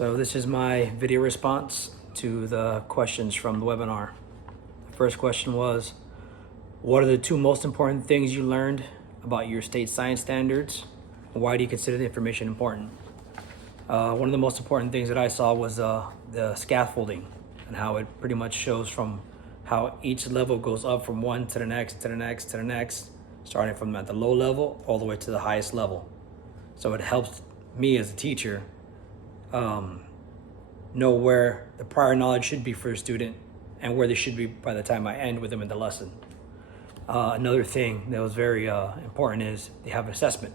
So this is my video response to the questions from the webinar. The first question was, what are the two most important things you learned about your state science standards? Why do you consider the information important? One of the most important things that I saw was the scaffolding and how it pretty much shows from how each level goes up from one to the next, to the next, to the next, starting from at the low level all the way to the highest level. So it helps me as a teacher know where the prior knowledge should be for a student and where they should be by the time I end with them in the lesson. Another thing that was very important is they have assessment.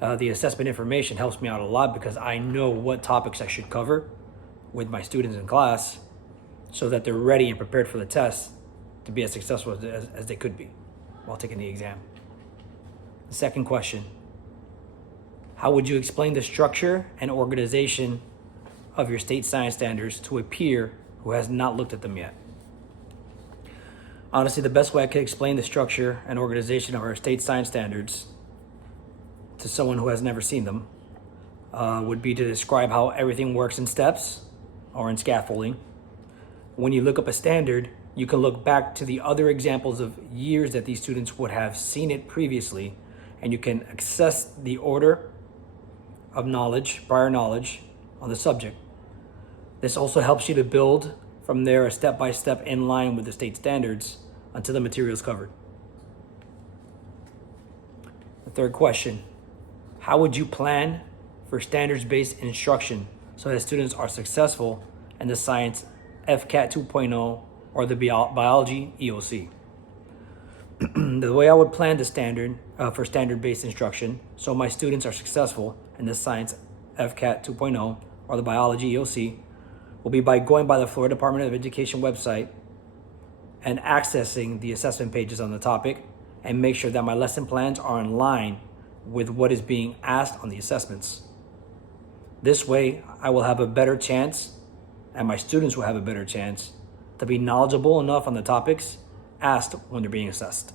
The assessment information helps me out a lot because I know what topics I should cover with my students in class so that they're ready and prepared for the test to be as successful as they could be while taking the exam. The second question, how would you explain the structure and organization of your state science standards to a peer who has not looked at them yet? Honestly, the best way I could explain the structure and organization of our state science standards to someone who has never seen them would be to describe how everything works in steps or in scaffolding. When you look up a standard, you can look back to the other examples of years that these students would have seen it previously, and you can access the order of knowledge, prior knowledge on the subject. This also helps you to build from there a step-by-step in line with the state standards until the material is covered. The third question, how would you plan for standards-based instruction so that students are successful in the science FCAT 2.0 or the biology EOC? The way I would plan the standard for standard-based instruction so my students are successful in the science FCAT 2.0 or the biology EOC will be by going by the Florida Department of Education website and accessing the assessment pages on the topic and make sure that my lesson plans are in line with what is being asked on the assessments. This way, I will have a better chance, and my students will have a better chance, to be knowledgeable enough on the topics asked when they're being assessed.